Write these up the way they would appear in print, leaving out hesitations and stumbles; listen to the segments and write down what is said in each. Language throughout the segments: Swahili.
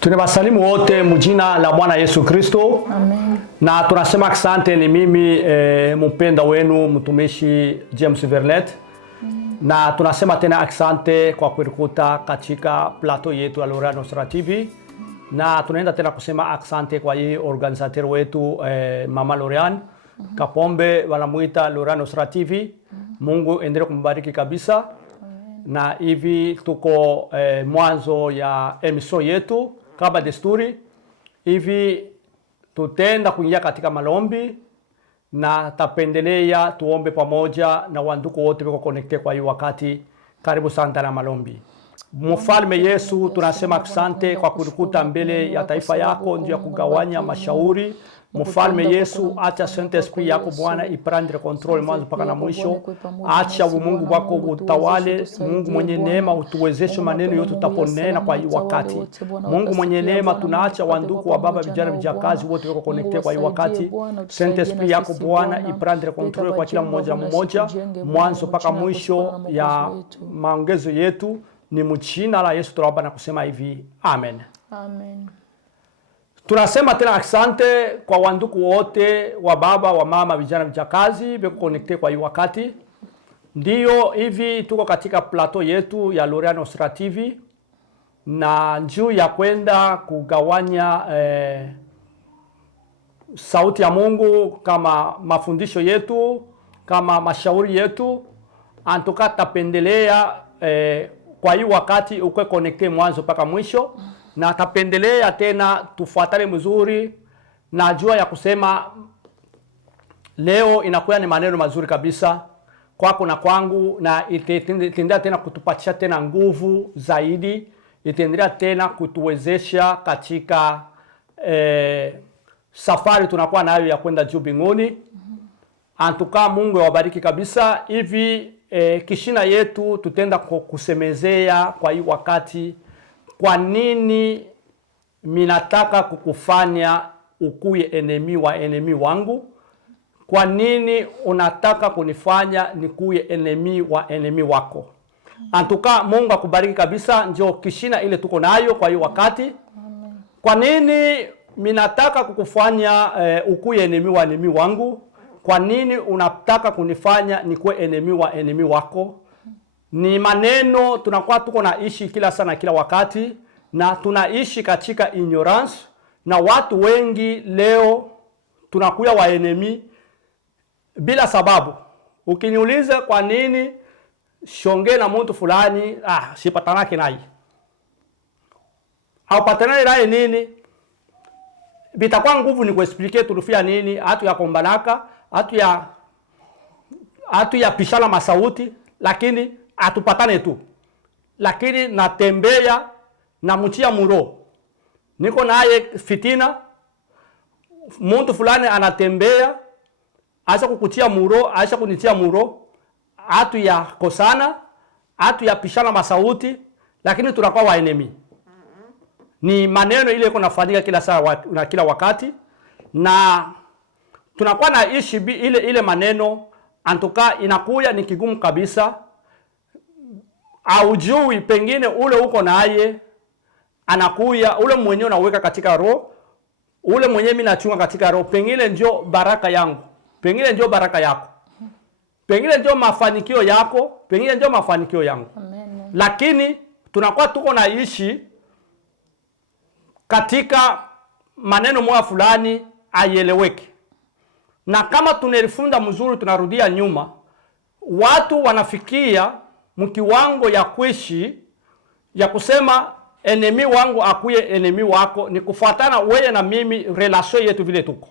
Tunawasalimu wote mjina la Bwana Yesu Kristo. Amen. Na tunasema asante. Ni mimi mpenda wenu mtumishi James Verlet. Na tunasema tena asante kwa kutukuta katika plateau yetu ya Lorea Nostra TV. Na tunaenda tena kusema asante kwa hii organisateur wetu Mama Lorean Kapombe, wanamuita Lorea Nostra TV. Mungu endelee kumbariki kabisa. Na hivi tuko mwanzo ya emission yetu kama desturi. Hivi tutenda kuingia katika malombi na tapendelea tuombe pamoja na wandugu wote wako connected kwa hii wakati. Karibu sana na malombi. Mfalme Yesu, tunasema asante kwa kutukuta mbele ya taifa yako ndio ya kugawanya mashauri. Mfalme Yesu, acha Saint Esprit yako Bwana iprendre control mwanzo mpaka na mwisho. Acha Mungu wako utawale. Mungu mwenye neema utuwezeshe maneno yote tutaponena kwa hii wakati. Mungu mwenye neema, tunaacha wandugu wa baba vijana vijakazi wote wako connected kwa hii wakati. Saint Esprit yako Bwana iprendre control kwa kila mmoja mmoja mwanzo mpaka mwisho ya maongezo yetu. Ni mjina la Yesu tunaomba na kusema hivi. Amen. Amen. Tunasema tena asante kwa wandugu wote wa baba wa mama vijana vijakazi beko connected kwa hii wakati. Ndio hivi tuko katika plateau yetu ya Lorea Nostra TV na njuu ya kwenda kugawanya sauti ya Mungu kama mafundisho yetu, kama mashauri yetu. Antuka tapendelea kwa hii wakati ukwe connected mwanzo mpaka mwisho. Na tapendelea tena tufuatane mzuri. Na jua ya kusema leo inakuwa ni maneno mazuri kabisa kwako na kwangu, na itaendelea tena kutupatia tena nguvu zaidi, itaendelea tena kutuwezesha katika safari tunakuwa nayo ya kwenda juu mbinguni. Antuka Mungu awabariki kabisa. Hivi kishina yetu tutenda kusemezea kwa hii wakati, kwa nini minataka kukufanya ukuye enemy wa enemy wangu? Kwa nini unataka kunifanya nikuye enemy wa enemy wako? Antuka Mungu akubariki kabisa. Njoo kishina ile tuko nayo kwa hiyo wakati. Kwa nini minataka kukufanya ukuye enemy wa enemy wangu? Kwa nini unataka kunifanya nikuwe enemy wa enemy wako? Ni maneno tunakuwa tuko naishi kila sana kila wakati, na tunaishi katika ignorance, na watu wengi leo tunakuwa wa enemy bila sababu. Ukiniuliza kwa nini shonge na mtu fulani, sipatanake naye au patanane naye nini, bitakuwa nguvu ni kuexplique tulufia nini, hatu ya kombanaka, hatu ya pishana masauti, lakini atupatane tu. Lakini natembea na mchia muro, niko naye fitina, mtu fulani anatembea acha kukutia muro, acha kunitia muro, hatu ya kosana, hatu ya pishana masauti, lakini tunakuwa wa enemy. Ni maneno ile iko nafanyika kila saa na kila wakati, na tunakuwa naishi ile maneno. Antuka inakuya ni kigumu kabisa. Aujui pengine ule uko naye anakuya, ule mwenyewe unaweka katika roho, ule mwenyewe mimi nachunga katika roho, pengine ndio baraka yangu, pengine ndio baraka yako, pengine ndio mafanikio yako, pengine ndio mafanikio yangu. Amen. Lakini tunakuwa tuko naishi katika maneno moja fulani aieleweke. Na kama tunelifunda mzuri, tunarudia nyuma, watu wanafikia mkiwango ya kuishi ya kusema enemy wangu akuye enemy wako, ni kufuatana wewe na mimi, relation yetu vile tuko.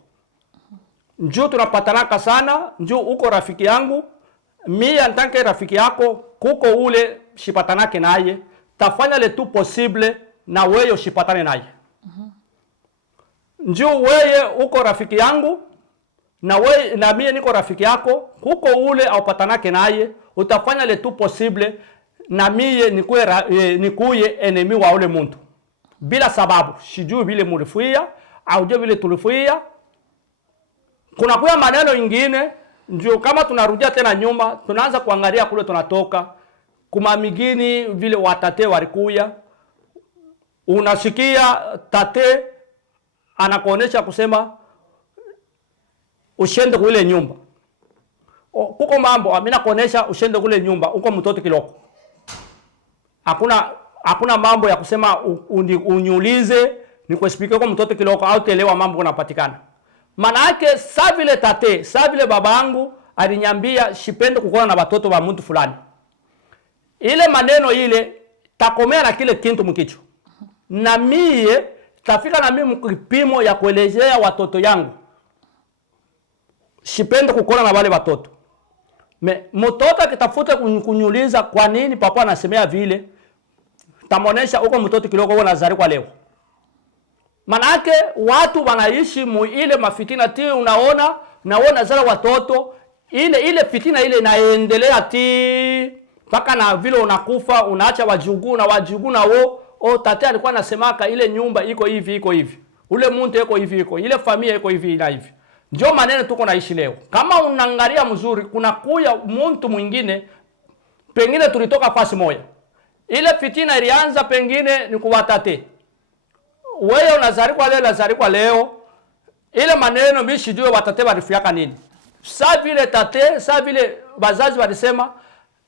Njoo tunapatanaka sana, njoo uko rafiki yangu, mimi antanke rafiki yako, kuko ule shipatanake naye, tafanya le tout possible na wewe ushipatane naye. Njoo wewe uko rafiki yangu na wewe na mimi niko rafiki yako, kuko ule au patanake naye, utafanya le tout possible na mie nikuye enemy wa ule muntu bila sababu. Sijui vile mulifuia au je vile tulifuia. Kuna kuya maneno ingine, ndio kama tunarudia tena nyuma, tunaanza kuangalia kule tunatoka. Kuma migini vile watate walikuya, unasikia tate anakuonesha kusema ushende kule nyumba. Kuko mambo amina kuonesha ushende kule nyumba uko mtoto kiloko. Hakuna mambo ya kusema uniulize ni kuexplique kwa mtoto kiloko au telewa mambo unapatikana. Maana yake sa vile tate, sa vile babangu aliniambia sipende kukona na watoto wa mtu fulani. Ile maneno ile takomea na kile kintu mkicho. Na mie tafika na mimi mkipimo ya kuelezea watoto yangu sipende kukona na wale watoto. Mtoto akitafuta kunyuliza kwa nini papa anasemea vile, tamonesha uko mtoto kiloko uko nazari kwa leo. Manake watu wanaishi ile mafitina ti unaona zala watoto ile fitina ile inaendelea ti mpaka na vile unakufa unaacha wajukuu na tate alikuwa anasemaka ile nyumba iko hivi ule mtu iko hivi ile familia iko hivi na hivi. Ndio maneno tuko naishi leo. Kama unaangalia mzuri kuna kuya mtu mwingine pengine tulitoka fasi moja. Ile fitina ilianza pengine ni kuwatate. Wewe unazari kwa leo ile maneno mimi sijui watate walifiaka nini. Sa vile bazazi walisema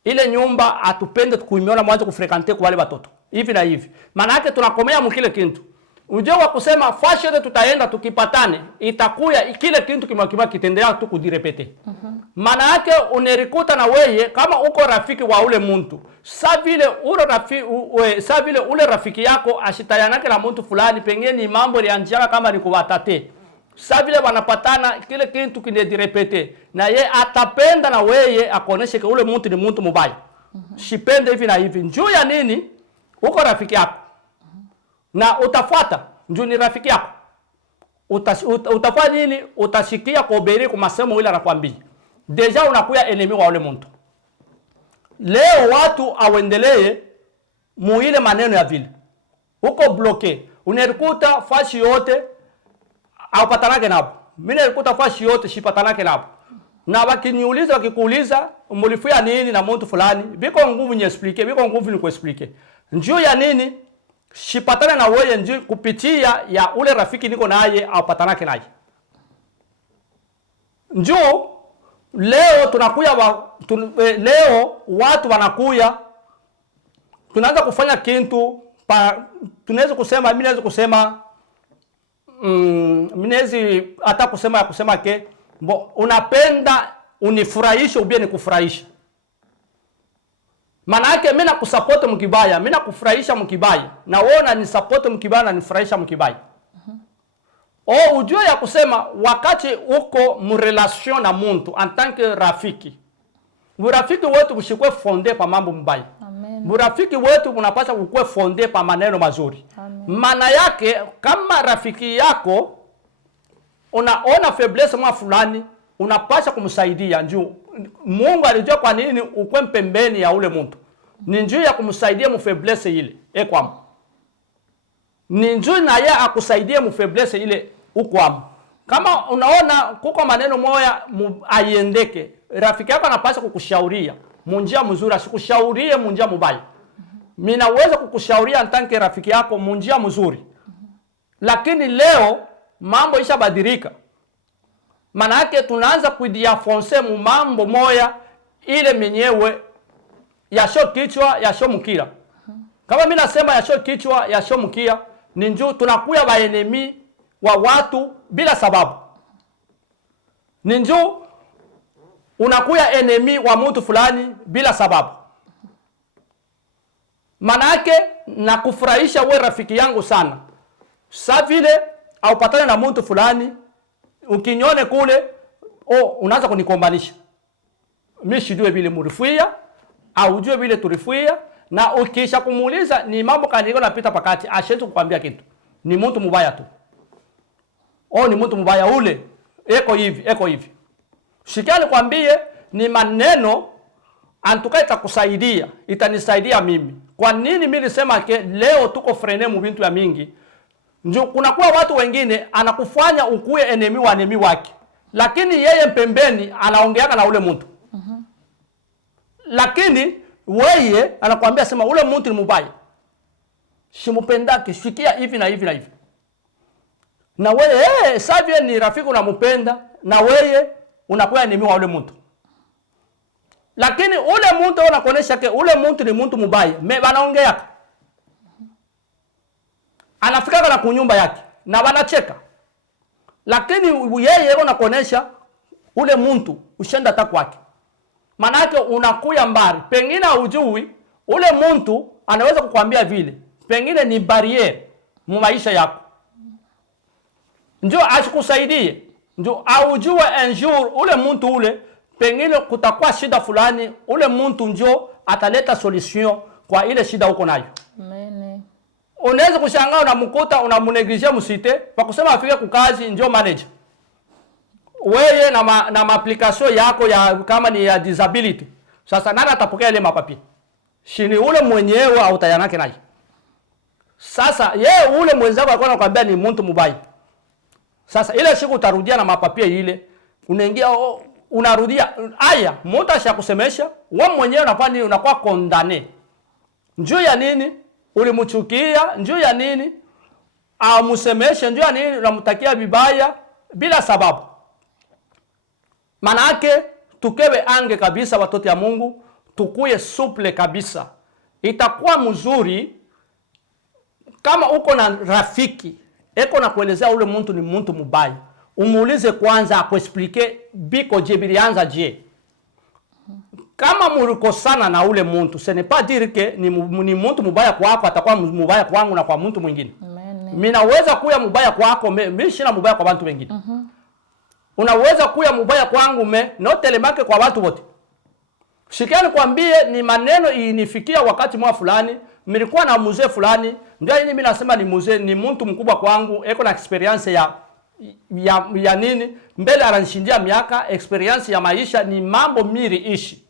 ile nyumba atupende kuimiona mwanzo kufrekante kwa wale watoto. Hivi na hivi. Maana yake tunakomea mkile kintu. Unajua wa kusema fashion tutaenda tukipatane itakuya kile kintu kimwa kitendea tu kudirepete. Maana yake unerikuta na weye kama uko rafiki wa ule muntu. Sa vile ule rafiki yako ashitayanake na muntu fulani pengine ni mambo lianjaka kama ni kuwatate. Sa vile wanapatana kile kintu kinedirepete na ye atapenda na weye akoneshe ke ule muntu ni muntu mubaya. Sipende hivi na hivi. Njoo ya nini? Uko rafiki yako. Na utafuata njoo ni rafiki yako. Utafanya nini? Utashikia kuhubiri kwa masemo ile anakuambia. Deja unakuya enemy wa ule muntu. Leo watu awendelee muile maneno ya vile. Uko bloke. Unerikuta fashi yote au patanake napo. Mimi nilikuta fashi yote shipatanake napo. Na wakikuuliza mulifuya nini na muntu fulani, biko nguvu ni explique, biko nguvu ni kuexplique. Njoo ya nini? Shipatana na wewe njoo kupitia ya ule rafiki niko naye au patanake naye. Njoo leo tunakuya leo watu wanakuya tunaanza kufanya kintu tunaweza kusema mimi naweza kusema minezi hata kusema ke unapenda unifurahishe ubie nikufurahisha. Maana yake mimi nakusupport mkibaya, mimi nakufurahisha mkibaya. Na wewe ni support mkibaya na nifurahisha mkibaya. Ujue ya kusema wakati uko mrelation na muntu en tant que rafiki. Urafiki wetu ushikwe fondé pa mambo mbaya. Amen. Urafiki wetu unapaswa kukue fondé pa maneno mazuri. Maana yake kama rafiki yako unaona faiblesse mwa fulani, unapaswa kumsaidia. Njoo Mungu alijua kwa nini ukwe pembeni ya ule mtu. Ni njoo ya kumsaidia mu faiblesse ile. Kwam. Ni njoo na yeye akusaidie mu faiblesse ile ukwam. Kama unaona kuko maneno moya aiendeke, rafiki yako anapaswa kukushauria munjia mzuri, asikushaurie munjia mubaya. Mimi naweza kukushauria ntanke rafiki yako munjia mzuri. Lakini leo mambo ishabadilika. Maana yake tunaanza kudiafonse mu mambo moya ile menyewe yasho kichwa yasho mkia. Kama mimi nasema yasho kichwa yasho mkia, ni njoo tunakuya ba enemy wa watu bila sababu. Ni njoo unakuya enemy wa mtu fulani bila sababu. Manake na kufurahisha we rafiki yangu sana. Sa vile au patana na mtu fulani ukinyone kule unaanza kunikombanisha. Mimi sijue vile murifuia au ujue vile turifuia na ukisha kumuuliza ni mambo kaniko napita pakati ashentu kukwambia kitu. Ni mtu mubaya tu. Ni mtu mbaya ule. Eko hivi. Shikani kwambie ni maneno antuka itakusaidia, itanisaidia mimi. Kwa nini mimi nisema ke leo tuko frene mu bintu ya mingi? Ndio kuna kuwa watu wengine anakufanya ukuwe enemy wake. Lakini yeye pembeni anaongeana na ule mtu. Lakini wewe anakuambia sema ule mtu ni mbaya. Simupendake, sikia hivi na hivi na hivi. Na wewe savie ni rafiki unampenda na wewe unakuwa ni mimi wa ule mtu. Lakini ule mtu unakonesha ke ule mtu ni mtu mubaya. Wanaongea. Anafika na kunyumba yake na wanacheka. Lakini yeye unakonesha ule mtu ushenda hata kwake. Manake unakuya mbali. Pengine hujui ule mtu anaweza kukwambia vile. Pengine ni barriere mu maisha yako. Njoo asikusaidie. Njoo aujue un jour ule mtu ule pengine kutakuwa shida fulani, ule mtu njoo ataleta solution kwa ile shida uko nayo. Amen. Unaweza kushangaa unamkuta unamuneglije msite kwa kusema afike kukazi njoo manager. Wewe na application yako ya kama ni ya disability. Sasa nani atapokea ile mapapia? Shini ule mwenyewe au tayanake naye. Sasa yeye ule mwenzako alikuwa anakuambia ni mtu mubaya. Sasa ile siku utarudia na mapapia ile, unaingia unarudia aya, mtu ashakusemesha, wewe mwenyewe unafanya unakuwa condamné. Njoo ya nini? Ulimchukia, njoo ya nini? Amsemesha, njoo ya nini? Unamtakia vibaya bila sababu. Manake tukewe ange kabisa watoto ya Mungu, tukuye suple kabisa. Itakuwa mzuri kama uko na rafiki, eko na kuelezea ule mtu ni mtu mubaya. Umuulize kwanza akuexplike biko je bilianza je. Kama mulikosana na ule mtu, ce n'est pas dire que ni mtu mubaya kwako atakuwa mubaya kwangu na kwa mtu mwingine. Mimi naweza kuya mubaya kwako, mimi sina mubaya kwa watu wengine. Unaweza kuya mubaya kwangu not telemake kwa watu wote. Shikiani kwambie ni maneno inifikia wakati mwa fulani, nilikuwa na mzee fulani, ndio yini mimi nasema ni mzee, ni mtu mkubwa kwangu, eko na experience ya nini, mbele ananishindia miaka, experience ya maisha ni mambo miri ishi.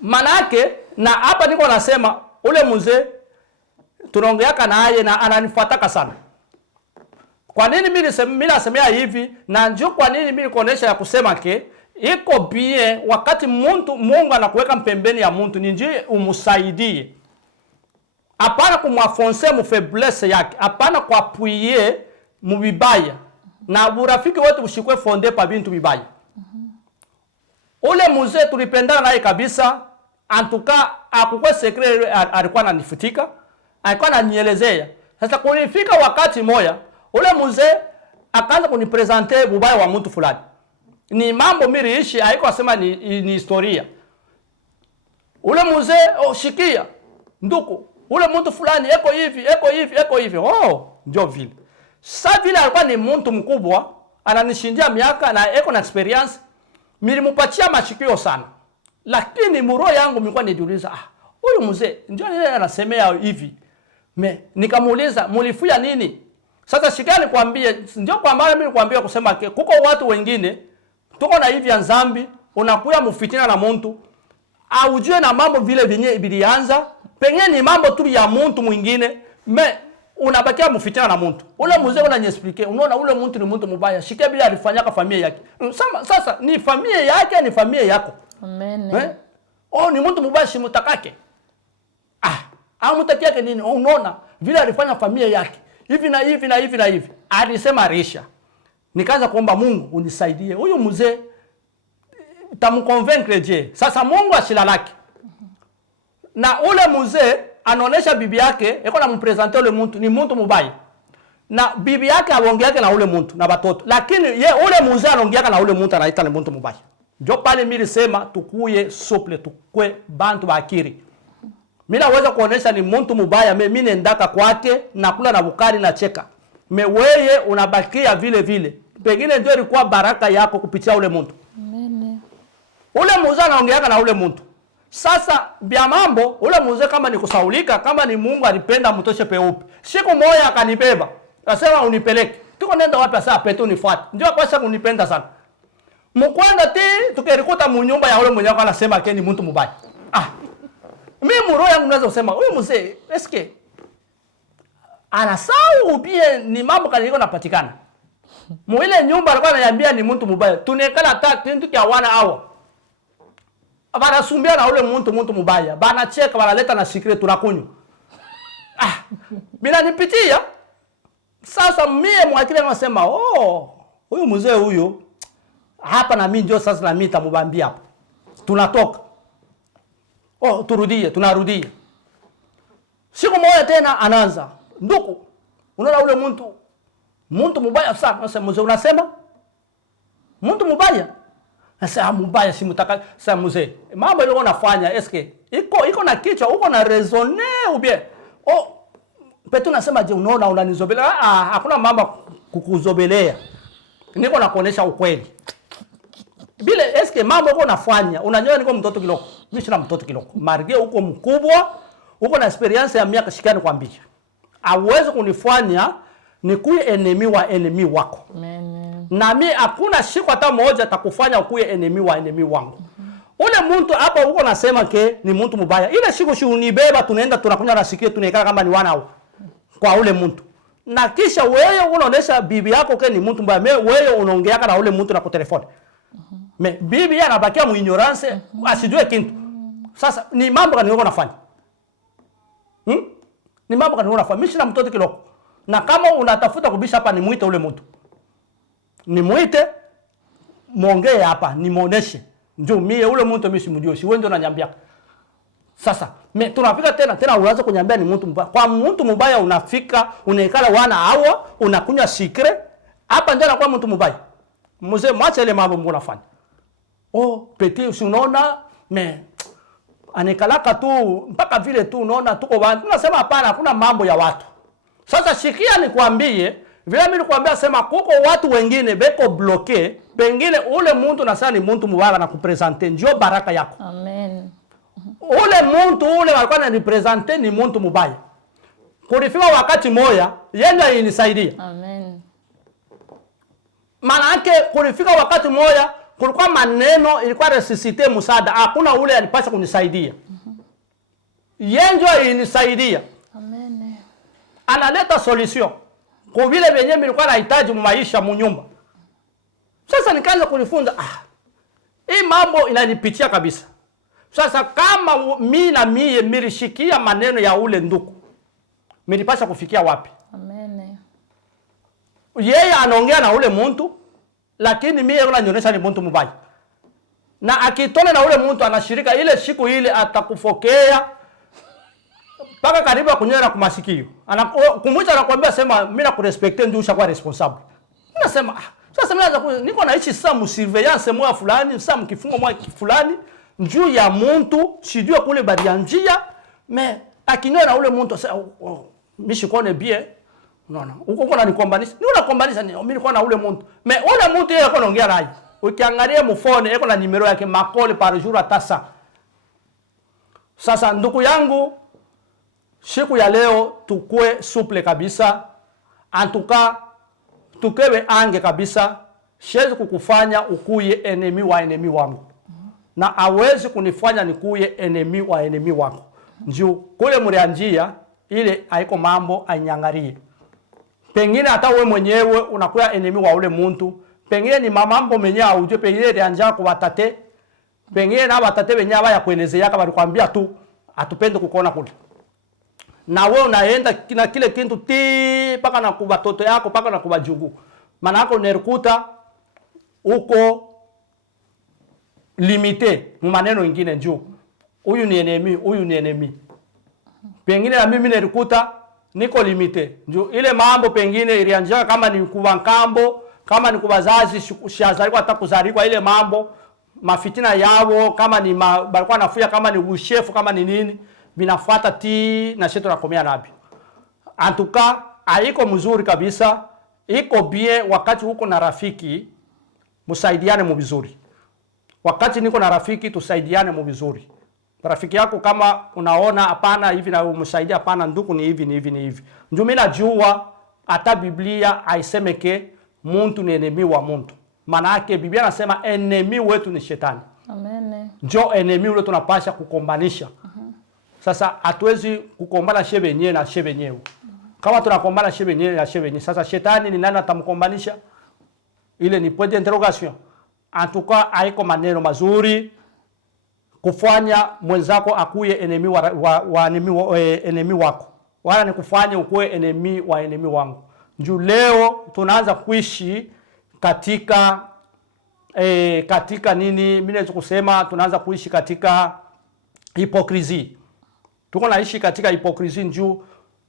Manake na hapa niko nasema ule mzee tunaongeaka naye na ananifuataka sana. Kwa nini mimi nasemea hivi na njoo kwa nini mimi nikuonesha ya kusema ke iko bien wakati Mungu anakuweka mpembeni ya mtu ni njoo umsaidie. Hapana kumwafonse mu faiblesse yake, hapana kuapuye mu bibaya. Na urafiki wetu ushikwe fonde pa bintu bibaya. Ule mzee tulipendana naye kabisa, antuka akukwe secret alikuwa ananifutika, alikuwa ananielezea. Sasa kunifika wakati moja, ule mzee akaanza kunipresenter bubaya wa mtu fulani. Ni mambo miriishi haiko asema ni historia. Ule mzee shikia nduku ule mtu fulani eko hivi. Ndio vile. Sasa vile alikuwa ni mtu mkubwa, ananishindia miaka na eko na experience, nilimpatia mashikio sana. Lakini muro yangu nilikuwa nijiuliza, huyu mzee ndio yeye anasemea hivi. Nikamuuliza, "Mulifuya nini?" Sasa shikani kwambie, ndio kwa maana mimi nikwambia kusema kuko watu wengine tuko na hivi nzambi, unakuya mfitina na mtu, aujue na mambo vile vyenye bilianza, pengine ni mambo tu ya mtu mwingine, unabakia mfitina na mtu. Ule mzee unaniexplique, unaona ule mtu ni mtu mbaya, shikia bila alifanyaka familia yake. Sasa ni familia yake, ni familia yako. Amen. Ni mtu mbaya simutakake. Mtakia yake nini? Unaona vile alifanya familia yake. Hivi na hivi na hivi na hivi. Alisema risha. Nikaanza kuomba Mungu unisaidie. Huyu mzee tamconvaincre je. Sasa Mungu ashilalaki. Na ule mzee anaonesha bibi yake, eko na mpresenter ule mtu ni mtu mbaya. Na bibi yake aongeaka na ule mtu na watoto. Lakini ule mzee anaongeaka na ule mtu anaita ni mtu mbaya. Ndio pale mimi nilisema tukuye souple, tukue bantu bakiri. Mimi naweza kuonesha ni mtu mbaya, mimi nendaka kwake na kula na bukari na cheka. Wewe unabakia vile vile. Pengine ndio ilikuwa baraka yako kupitia ule mtu. Amen. Ule mzee anaongeaka na ule mtu. Sasa bia mambo ule mzee kama ni kusaulika, kama ni Mungu alipenda mtoshe peupe. Siku moja akanibeba. Akasema unipeleke. Tuko nenda wapi sasa petu nifuate. Ndio kwa sababu unipenda sana. Mkwenda tukerikuta munyumba ya ule mwenye anasema ke ni mtu mbaya. Mimi roho yangu naweza kusema huyu mzee eske anasahau bien ni mambo kaniko napatikana. Mwile nyumba alikuwa ananiambia ni mtu mbaya. Tunekala tatu kia wana hawa. Banasumbia na ule mtu mbaya. Banacheka banaleta na secret tunakunywa. bila nipitia. Sasa mie mwakili anasema, huyu mzee huyo hapa na mimi ndio sasa na mimi nitamwambia hapa. Tunatoka. Tunarudia. Siku moja tena anaanza. Ndugu, unaona ule mtu mubaya sana. Sasa mzee unasema? Mtu mubaya? Sasa mubaya si mtaka. Sasa mzee, mambo ile unafanya eske iko na kichwa, uko na raisonner ou bien? Petu nasema je, unaona unanizobelea? Hakuna mambo kukuzobelea. Niko nakuonesha ukweli. Bile eske mambo uko nafanya, unanyoa niko mtoto kiloko. Mimi sina mtoto kiloko. Marge uko mkubwa, uko na experience ya miaka shikani kwambia. Hauwezi kunifanya nikuwe enemy wako. Amen. Na mimi hakuna siku hata moja atakufanya ukuwe enemy wangu. Ule mtu hapa uko nasema ke ni mtu mbaya. Ile siku unibeba tunaenda tunakunywa na sikio tunaikala kama ni wanao kwa ule mtu. Na kisha wewe unaonesha bibi yako ke ni mtu mbaya. Wewe unaongeaka na ule mtu na kwa telefoni. Bibi anabakia muignorance, asijue kitu. Sasa ni mambo gani uko nafanya? Ni mambo gani uko nafanya? Mimi sina mtoto kiloko. Na kama unatafuta kubisha hapa nimuite ule mtu. Nimuite, muongee hapa, nimuoneshe. Njoo mie ule mtu mimi simjui, si wewe ndio unaniambia. Sasa, tunafika tena unaanza kuniambia ni mtu mbaya. Kwa mtu mbaya unafika, unaikala wana hawa, unakunywa secret, hapa ndio anakuwa mtu mbaya. Mzee mwacha ile mambo mnafanya. Petit unaona, anikalaka tu mpaka vile tu unaona tuko watu. Tunasema hapana, hakuna mambo ya watu. Sasa shikia nikwambie, vile mimi nikwambia sema kuko watu wengine beko bloke, pengine ule mtu nasema ni mtu mbaya na kupresente ndio baraka yako. Amen. Ule mtu ule walikuwa ananipresente ni mtu mbaya. Kulifika wakati moja, yeye inisaidia. Amen. Maana yake kulifika wakati moja kulikuwa maneno ilikuwa resisite msaada, hakuna ule alipaswa kunisaidia. Yeye ndio inisaidia. Amen. Analeta solution kwa vile venye nilikuwa nahitaji maisha munyumba. Sasa nikaanza kujifunza, hii mambo inanipitia kabisa. Sasa kama mimi nilishikia maneno ya ule ndugu, nilipaswa kufikia wapi? Amen. Yeye anaongea na ule mtu, lakini mimi ananionyesha ni mtu mbaya. Na akitona na ule mtu anashirika ile siku ile atakufokea mpaka karibu kunyera kumasikio. Kumwita anakuambia sema mimi nakurespecte ndio ushakuwa responsible. Nasema sasa mimi niko naishi sasa msurveillance moja fulani, sasa mkifungo moja fulani njoo ya mtu sijui kule bali ya njia, akinyoa na ule mtu sasa mimi shikone bien. Unaona? Uko kuna nikombanisha. Ni unakombanisha mimi niko na ule mtu. Ule mtu yeye anaongea naye. Ukiangalia mfone yako na nimero yake makole par jour atasa. Sasa ndugu yangu, siku ya leo tukue suple kabisa. Antuka tukewe ange kabisa. Siwezi kukufanya ukuye enemy wangu. Na hawezi kunifanya nikuye enemy wako. Njoo kule mlianjia ile haiko mambo ainyangarie. Pengine hata wewe mwenyewe unakuwa enemy wa ule mtu. Pengine ni mambo menyewe aujue, pengine ilianza kwa watate. Pengine na watate wenyewe ya kuelezea kama walikwambia tu atupende kukuona kule. Na wewe unaenda kina kile kitu paka na kwa watoto yako paka na kwa jugu. Maana yako unakuta uko limite maneno mengine njoo. Huyu ni enemy. Pengine na mimi nilikuta niko limite. Njoo ile mambo pengine ilianza kama ni kwa kambo, kama ni kwa wazazi shazalikuwa hata kuzalikuwa ile mambo mafitina yao, kama ni balikuwa nafuya, kama ni ushefu, kama ni nini vinafuata na sheto nakomea nabi. Antuka haiko mzuri kabisa. Iko bien wakati uko na rafiki msaidiane mvizuri. Wakati niko na rafiki tusaidiane mvizuri. Rafiki yako kama unaona hapana hivi na umsaidia hapana ndugu ni hivi. Ndio mimi najua hata Biblia haiseme ke mtu ni enemy wa mtu. Maana yake Biblia nasema enemy wetu ni shetani. Amen. Ndio enemy ule tunapasha kukombanisha. Sasa hatuwezi kukombana shebenye na shebenyewe. Kama tunakombana shebenye na shebenye, sasa shetani ni nani atamkombanisha? Ile ni point d'interrogation. En tout cas, haiko maneno mazuri kufanya mwenzako akuye enemy enemy wako. wala nikufanye ukuwe enemy wa enemy wangu. Njoo leo tunaanza kuishi katika katika nini, mimi naweza kusema tunaanza kuishi katika hipokrisi. Tuko naishi katika hipokrisi. Njoo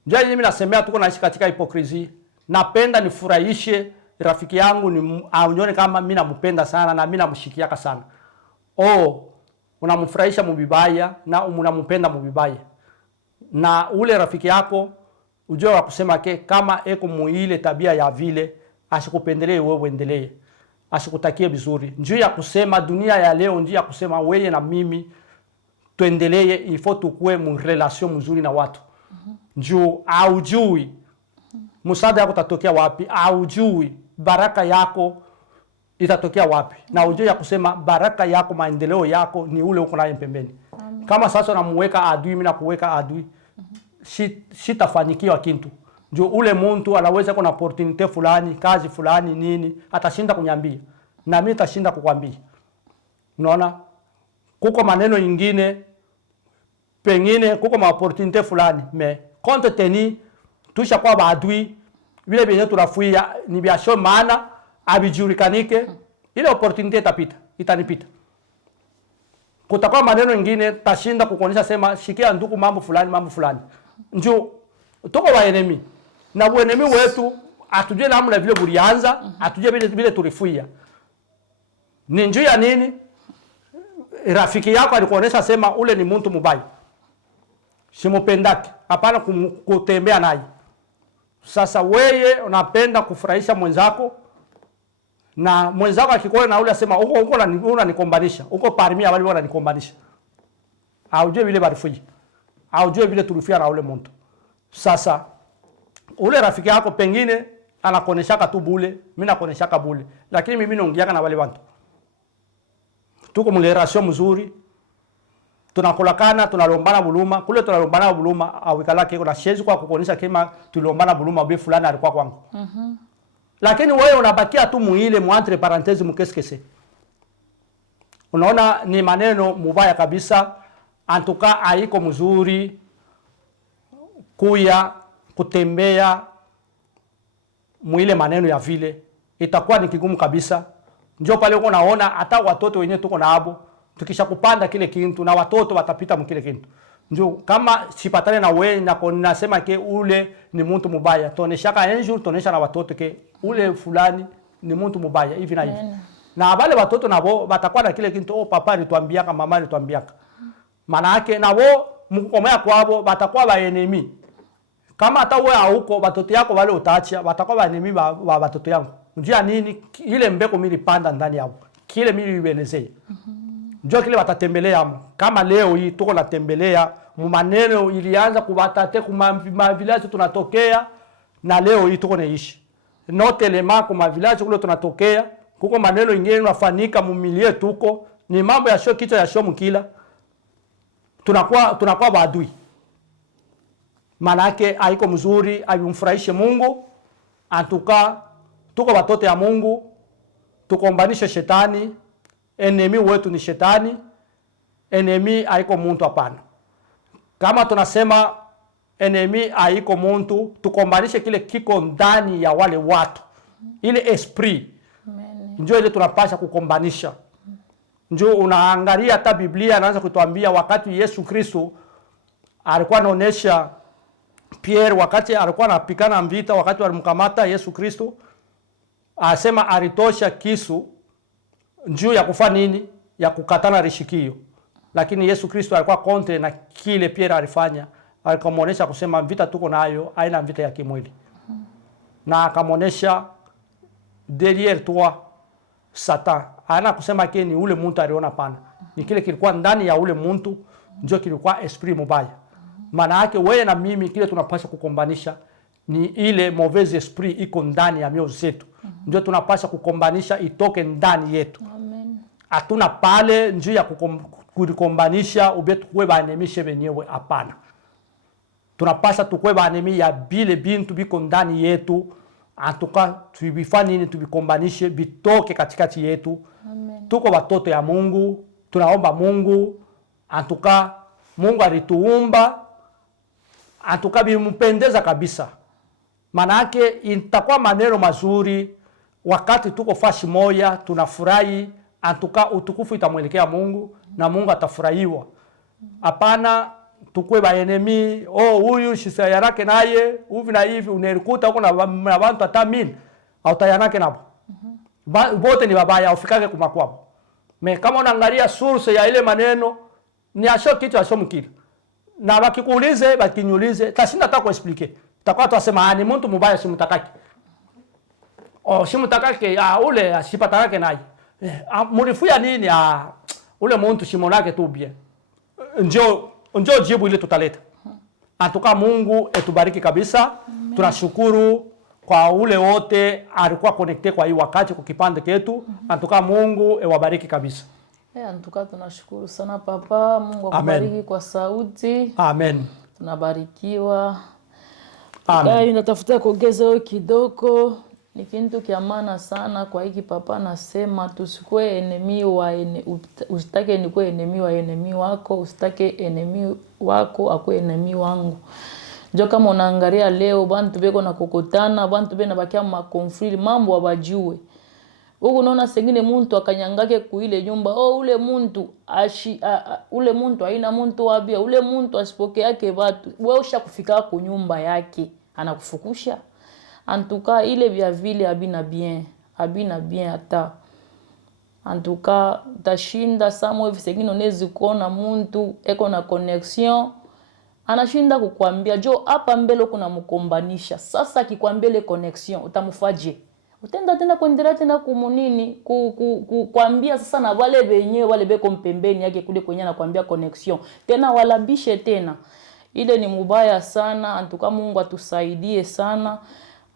mimi nasemea tuko naishi katika hipokrisi. Napenda nifurahishe rafiki yangu, ni aonyone kama mimi nampenda sana na mimi namshikiaka sana. Unamfurahisha mubibaya na unampenda mubibaya. Na ule rafiki yako ujue wa kusema ke kama eko muile tabia ya vile, asikupendelee wewe uendelee. Asikutakie vizuri. Njoo ya kusema dunia ya leo, njoo ya kusema wewe na mimi tuendelee, ifo tukue mu relation mzuri na watu. Njoo aujui msaada yako utatokea wapi, aujui baraka yako itatokea wapi. Na ujue ya kusema baraka yako, maendeleo yako ni ule uko naye pembeni. Kama sasa unamuweka adui, mimi nakuweka adui, sitafanikiwa kitu. Njoo ule mtu anaweza kuna opportunity fulani, kazi fulani nini, atashinda kunyambia na mimi nitashinda kukwambia. Unaona? Kuko maneno nyingine pengine kuko ma opportunity fulani me compte tenu tusha kwa baadui vile vile tunafuia ni biasho maana abijulikanike, ile opportunity itanipita. Kutakuwa maneno nyingine tashinda kukuonesha sema shikia ndugu mambo fulani. Njoo tuko wa enemy. Na enemy wetu atujue namna vile bulianza, atujue vile tulifuia. Ni njoo ya nini? Rafiki yako alikuonesha sema ule ni mtu mubaya. Simupendaki, hapana kutembea naye. Sasa wewe unapenda kufurahisha mwenzako, na mwenzako akikuona na ule asema uko unanikombanisha, uko parmi wale wananikombanisha. Aujue vile barifui. Aujue vile tulifia na ule mtu. Sasa ule rafiki yako pengine anakoneshaka tu bule, mimi nakoneshaka bule, lakini mimi naongeaka na wale watu. Tuko mlerasyon mzuri. Tunakolakana, tunalombana buluma, kule tunalombana buluma, awikalake kuna shezi kwa kukonisha kema tulombana buluma be fulani alikuwa kwangu. Lakini wewe unabakia tu muile entre parenthèses mukeskese. Unaona ni maneno mubaya kabisa, antuka haiko mzuri kuya kutembea muile maneno ya vile. Itakuwa ni kigumu kabisa. Njoo pale uko naona hata watoto wenyewe tuko na abo, tukisha kupanda kile kintu na watoto watapita mkile kintu. Njoo kama sipatane na wewe na nasema ke ule ni mtu mubaya, toneshaka enjour tonesha na watoto ke ule fulani ni mtu mubaya hivi na hivi. Na wale watoto nabo watakuwa na kile kintu, papa alituambiaka, mama alituambiaka. Maana yake nabo mkomea kwao watakuwa ba enemy. Kama hata wewe hauko watoto yako wale utaachia watakuwa ba enemy wa watoto yangu. Njia nini ile mbeko mimi panda ndani yao. Kile mimi ibenezee. Njoo kile watatembelea kama leo hii tuko natembelea maneno ilianza kubatate kuma village tunatokea na leo hii tuko naishi. Note lema kuma village kule tunatokea kuko maneno ingine yanafanyika mumilie tuko ni mambo ya show kichwa ya show mkila. Tunakuwa baadui. Maana yake haiko mzuri, ayumfurahishe Mungu. Antuka tuko watoto ya Mungu, tukombanishe shetani. Enemy wetu ni shetani. Enemy haiko mtu hapana. Kama tunasema enemy haiko mtu, tukombanishe kile kiko ndani ya wale watu. Ile esprit. Njoo ile tunapasha kukombanisha. Njoo unaangalia hata Biblia anaanza kutuambia wakati Yesu Kristo alikuwa anaonesha Pierre wakati alikuwa anapigana vita, wakati walimkamata Yesu Kristo asema alitosha kisu njuu ya kufanya nini? Ya kukatana rishikio. Lakini Yesu Kristo alikuwa kontre na kile Pierre alifanya. Akamuonesha kusema vita tuko nayo haina vita ya kimwili. Na akamuonesha derrière toi Satan. Ana kusema kile ni ule mtu aliona pana. Ni kile kilikuwa ndani ya ule mtu ndio kilikuwa esprit mubaya. Maana yake wewe na mimi kile tunapaswa kukombanisha ni ile mauvaise esprit iko ndani ya mioyo zetu. Ndio tunapaswa kukombanisha itoke ndani yetu. Amen. Hatuna pale njia ya kukombanisha ubetu kuwe banemishe wenyewe hapana. Tunapaswa tukue banemi ya bile bintu biko ndani yetu. Antuka tubifanye nini tubikombanishe bitoke katikati yetu. Amen. Tuko watoto ya Mungu, tunaomba Mungu. Antuka Mungu alituumba atukabimpendeza kabisa. Manake itakuwa maneno mazuri wakati tuko fashi moja tunafurahi, atuka utukufu itamwelekea Mungu na Mungu atafurahiwa. Hapana tukue ba enemy, huyu shisa yake naye hivi na hivi, unerikuta huko na watu hata mimi au tayanake nabo. Bote ni babaya ufikake kumakwabo. Me kama unaangalia source ya ile maneno ni asho kitu asho mkili. Na wakikuulize bakinyulize tashinda hata kuexplain. Takuwa twasema ni mtu mubaya simutakaki. Simutakaki ule asipatakake naye. Murifuya nini ule mtu shimonake tu bien. Njoo jibu ile tutaleta. Atuka Mungu etubariki kabisa. Tunashukuru kwa ule wote alikuwa connected kwa hii wakati kwa kipande ketu. Atuka Mungu ewabariki kabisa. Antuka tunashukuru sana papa. Mungu akubariki kwa sauti. Amen. Tunabarikiwa. Amen. Natafuta kuongeza kidogo. Ni kitu kia maana sana kwa hiki papa nasema tusikue enemy wa usitake nikuwe enemy wa enemy wako, usitake enemy wako akue enemy wangu. Ndio kama unaangalia leo bantu beko na kokotana, bantu bena bakia ma conflict, mambo wabajue. Huko unaona sengine muntu akanyangake kuile nyumba, ule muntu ule muntu haina muntu wabia, ule muntu asipoke yake watu, wewe ushakufika kwa nyumba yake, anakufukusha. En tout cas, ile vya vile abina bien hata. En tout cas, tashinda samo hivi sengine unaweza kuona muntu eko na connection anashinda kukwambia jo hapa mbele kuna mkombanisha. Sasa akikwambia ile connection utamfaje? Utenda tena kuendelea tena kumunini kukwambia sasa na wale wenyewe wale beko mpembeni yake kule kwenye anakuambia connection. Tena walabishe tena. Ile ni mubaya sana. En tout cas, Mungu atusaidie sana.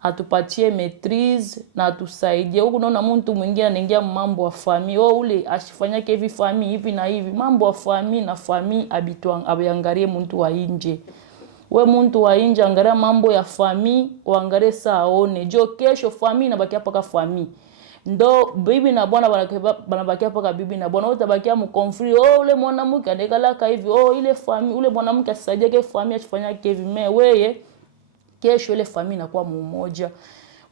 Atupatie maîtrise na atusaidie. Huko unaona mtu mwingine anaingia mambo ya famille, ule ashifanyake hivi famille hivi na hivi, mambo ya famille na famille abiangalie mtu wa nje. We mtu wa nje angalia mambo ya famille, uangalie saa aone jo kesho famille nabaki hapa ka famille. Ndo bibi na bwana banabaki hapa ka bibi na bwana, utabakia mu conflict. Ule mwanamke anakalaka hivi, ile famille, ule mwanamke asisaidie famille ashifanyake hivi, wewe kesho ile familia inakuwa mmoja.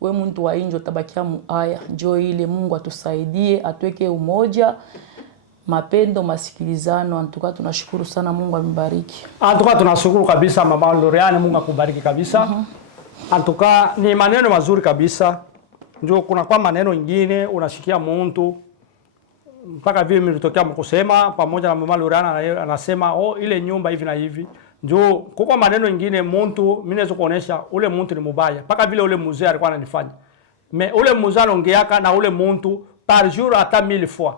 We mtu wa nje utabakia muaya. Njoo ile Mungu atusaidie, atuweke umoja, mapendo, masikilizano. Antuka tunashukuru sana, Mungu ambariki. Antuka tunashukuru kabisa mama Loriane, Mungu akubariki kabisa. Antuka ni maneno mazuri kabisa. Njoo kuna kwa maneno mengine unashikia mtu mpaka vile nilitokea mkusema pamoja na mama Loriane anasema ile nyumba hivi na hivi. Njoo kwa maneno mengine mtu mimi naweza kuonesha ule mtu ni mubaya mpaka vile ule mzee alikuwa ananifanya. Ule mzee anaongeaka na ule mtu par jour hata 1000 fois.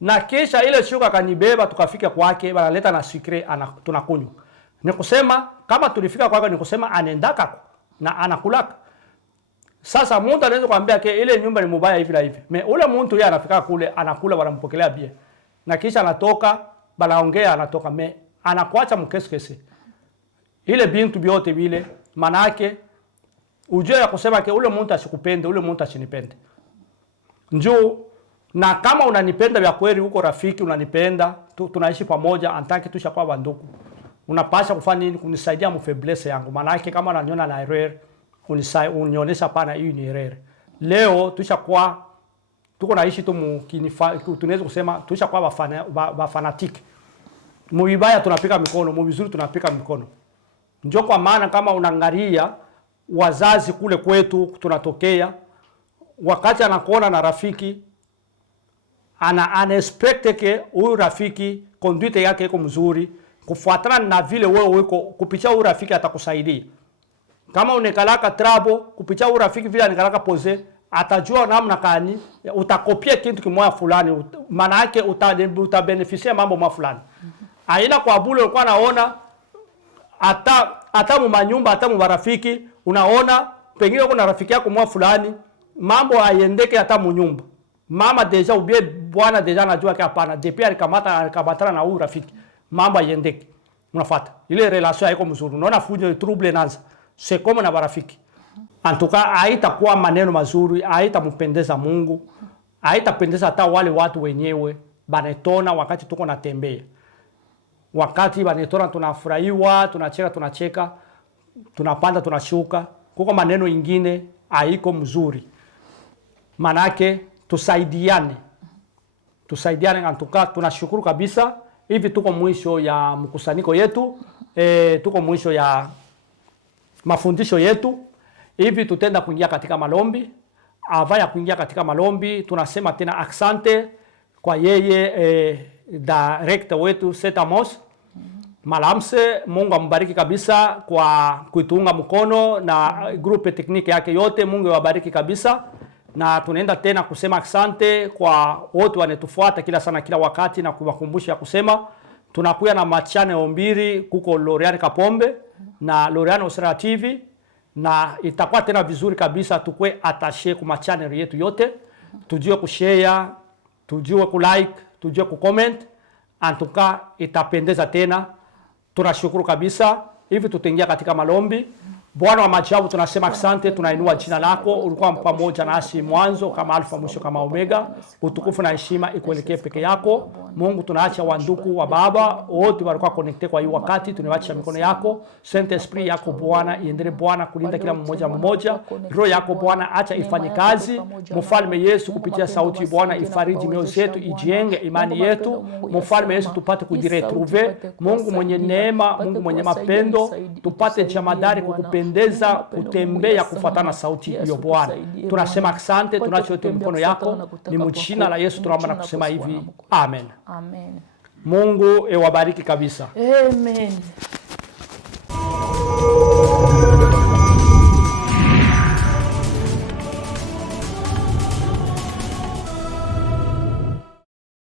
Na kisha ile siku akanibeba tukafika kwake, banaleta na secret tunakunywa. Nikusema kama tulifika kwake nikusema anaendaka na anakulaka. Sasa mtu anaweza kuambia ke ile nyumba ni mubaya hivi na hivi. Ule mtu yeye anafika kule anakula wanampokelea bia. Na kisha anatoka banaongea anatoka anakuacha mkesi. Ile bintu biote vile manake ujue ya kusema ke ule mtu asikupende, ule mtu asinipende. Njoo na kama unanipenda vya kweli uko rafiki unanipenda, tunaishi pamoja antaki tushakuwa banduku. Unapasha kufanya nini kunisaidia mu faiblesse yangu. Manake kama unaniona na erreur, unionyesha pana hii ni erreur. Leo tushakuwa tuko naishi tu tunaweza kusema tushakuwa ba fanatic. Mubaya tunapika mikono, mubizuri tunapika mikono. Njoo kwa maana kama unaangalia wazazi kule kwetu tunatokea, wakati anakuona na rafiki ana expect ke huyu rafiki conduite yake iko mzuri, kufuatana na vile wewe uko kupitia huyu rafiki atakusaidia. Kama unekalaka trabo kupitia huyu rafiki vile anakalaka pose, atajua namna gani utakopia kitu kimoja fulani, maana yake utabeneficia mambo ma fulani. Aina kwa bule ulikuwa naona hata mu manyumba hata mu marafiki unaona pengine kuna rafiki yako mwa fulani mambo haiendeke hata mu nyumba. Mama deja ubie bwana deja anajua ke hapana depuis alikamatana na huyu rafiki mambo haiendeke. Unafuata ile relation haiko mzuri. Unaona fujo trouble naanza. C'est comme na marafiki. En tout cas haitakuwa maneno mazuri, haitampendeza Mungu. Haitapendeza hata wale watu wenyewe banetona wakati tuko natembea. Wakati banetona tunafurahiwa, tunacheka. tunapanda tunashuka, kuko maneno ingine haiko mzuri. Manake tusaidiane antuka. Tunashukuru kabisa. Hivi tuko mwisho ya mkusanyiko yetu, tuko mwisho ya mafundisho yetu. Hivi tutenda kuingia katika malombi. Ava ya kuingia katika malombi, tunasema tena asante kwa yeye director wetu Setamos Malamse. Mungu ambariki kabisa kwa kuitunga mkono na grupe tekniki yake yote. Mungu awabariki kabisa. Na tunaenda tena kusema asante kwa wote wanetufuata kila sana kila wakati, na kuwakumbusha kusema tunakuya na machane mbili, kuko Lorian Kapombe na Lorian Osera TV, na itakuwa tena vizuri kabisa tukue attaché kwa channel yetu yote, tujue kushare, tujue kulike, tujue kucomment. Antuka itapendeza tena. Tunashukuru kabisa. Hivi tutaingia katika malombi. Bwana wa majabu, tunasema asante, tunainua jina lako. Ulikuwa pamoja nasi mwanzo kama alfa, mwisho kama omega. Utukufu na heshima ikuelekee peke yako. Mungu, tunaacha wanduku wa baba wote walikuwa connected kwa hii wakati, tunaacha mikono yako. Saint Esprit yako Bwana iendelee Bwana kulinda kila mmoja mmoja. Roho yako Bwana acha ifanye kazi. Mfalme Yesu, kupitia sauti Bwana ifariji mioyo yetu, ijenge imani yetu. Mfalme Yesu, tupate kujiretrouver. Mungu mwenye neema, Mungu mwenye mapendo, tupate jamadari kukupendeza, kutembea kufuatana sauti hiyo Bwana. Tunasema asante, tunachote mikono yako. Ni mjina la Yesu tunaomba na kusema hivi. Amen. Amen. Mungu ewabariki kabisa. Amen.